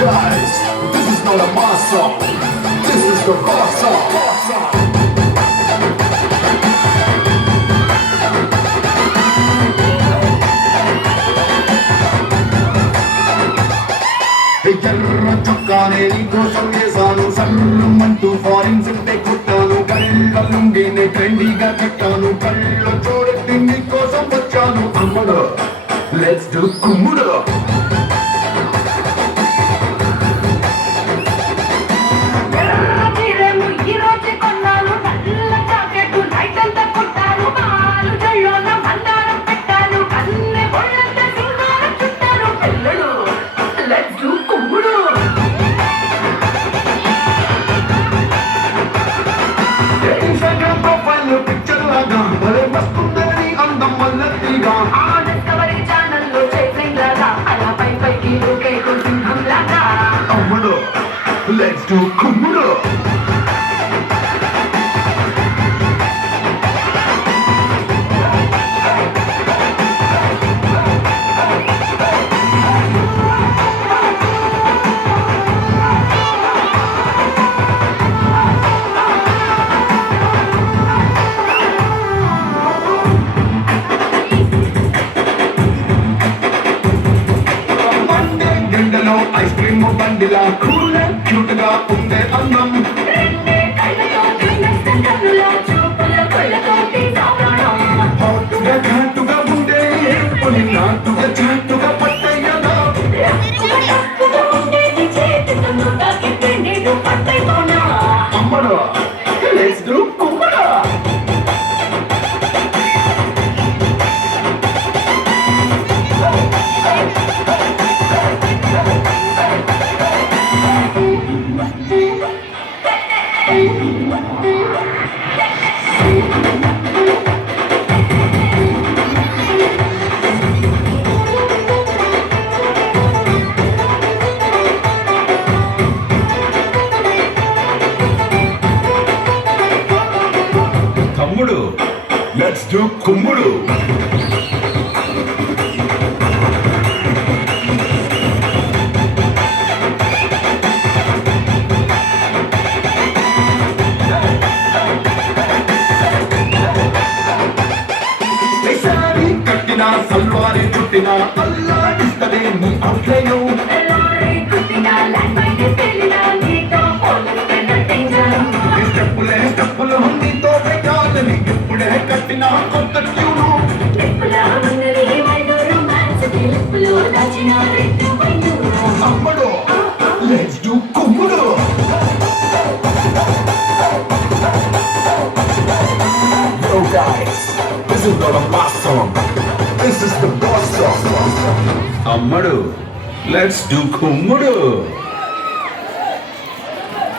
Guys, this is not a mass song. This is the raw song. ఎర్ర చొక్కానే నీకోసం వేసాను సర్రమంటూ foreign సింటే కొట్టాను కళ్ళ లుంగిని ట్రెండీగా కట్టాను కళ్ళ చూడటి నీకోసం వచ్చాను అమ్మడు లెట్స్ డు కుమ్ముడు Let's do Kumudo! Ice cream బండిలా కూల్ అండ్ క్యూట్ గా ఉండే అందం హాటుగా ఘాటుగా ఉండే ఏర్పని నాటుగా చాటుగా పట్టయ్యదా అమ్మడా లెట్స్ డు కుమ్మడా తమ్ముడు లెట్స్ డు కుమ్ముడు కట్టిన సల్వారి చుట్టిన అల్లాడిస్తదే నీ అభ్యయం స్టెప్పులు నీతో పెట్టాలని ఇప్పుడే కట్టిన కొత్త ట్యూను అమ్మడు లెట్స్ డు కుమ్ముడు Yo guys, this is not a mass song. This is the boss song. అమ్మడు లెట్స్ డు కుమ్ముడు